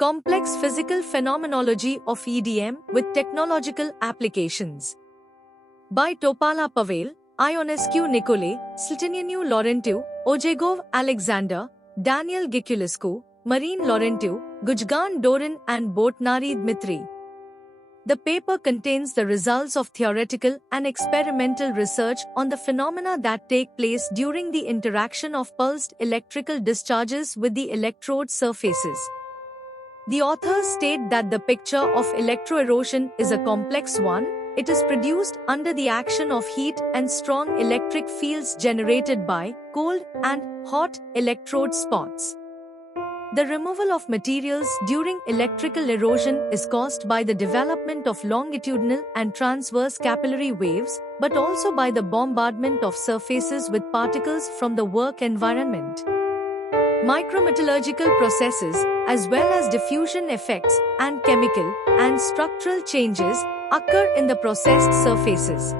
Complex Physical Phenomenology of EDM with Technological Applications. By Topala Pavel, Ionescu Nicolae, Slitinianu Laurentiu, Ojegov Alexander, Daniel Giculescu, Marine Laurentiu, Gujgan Doran and Botnari Dmitry. The paper contains the results of theoretical and experimental research on the phenomena that take place during the interaction of pulsed electrical discharges with the electrode surfaces. The authors state that the picture of electroerosion is a complex one. It is produced under the action of heat and strong electric fields generated by cold and hot electrode spots. The removal of materials during electrical erosion is caused by the development of longitudinal and transverse capillary waves, but also by the bombardment of surfaces with particles from the work environment. Micrometallurgical processes, as well as diffusion effects and chemical and structural changes, occur in the processed surfaces.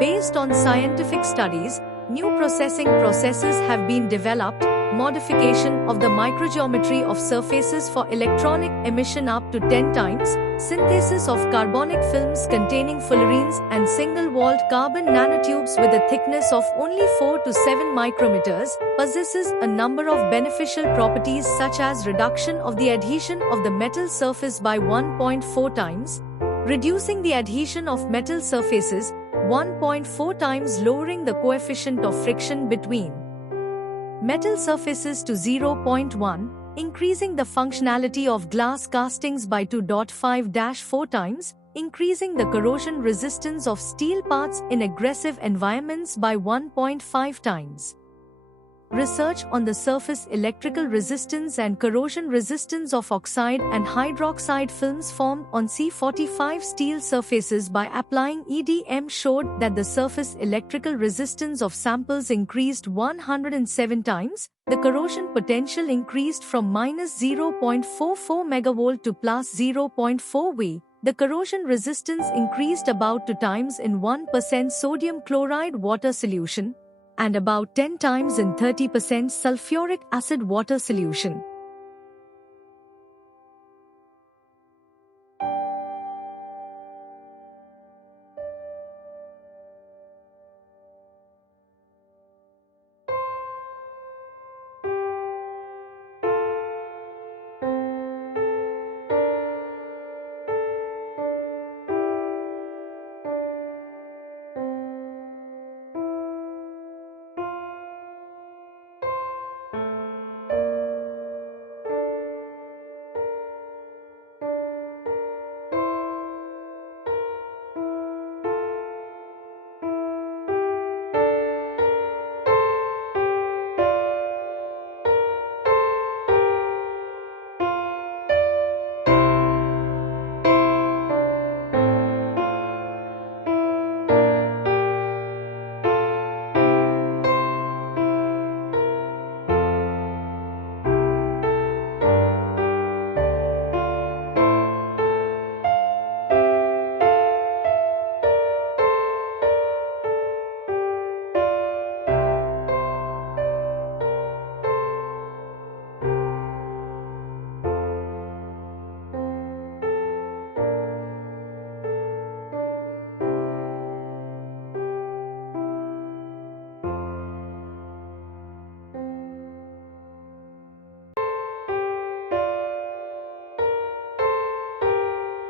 Based on scientific studies, new processing processes have been developed. Modification of the microgeometry of surfaces for electronic emission up to 10 times, synthesis of carbonic films containing fullerenes and single-walled carbon nanotubes with a thickness of only 4 to 7 micrometers, possesses a number of beneficial properties such as reduction of the adhesion of the metal surface by 1.4 times, reducing the adhesion of metal surfaces, 1.4 times lowering the coefficient of friction between metal surfaces to 0.1, increasing the functionality of glass castings by 2.5-4 times, increasing the corrosion resistance of steel parts in aggressive environments by 1.5 times. Research on the surface electrical resistance and corrosion resistance of oxide and hydroxide films formed on C45 steel surfaces by applying EDM showed that the surface electrical resistance of samples increased 107 times, the corrosion potential increased from -0.44 MV to +0.4 V. The corrosion resistance increased about 2 times in 1% sodium chloride water solution, and about 10 times in 30% sulfuric acid water solution.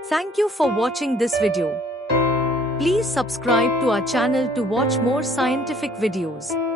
Thank you for watching this video. Please subscribe to our channel to watch more scientific videos.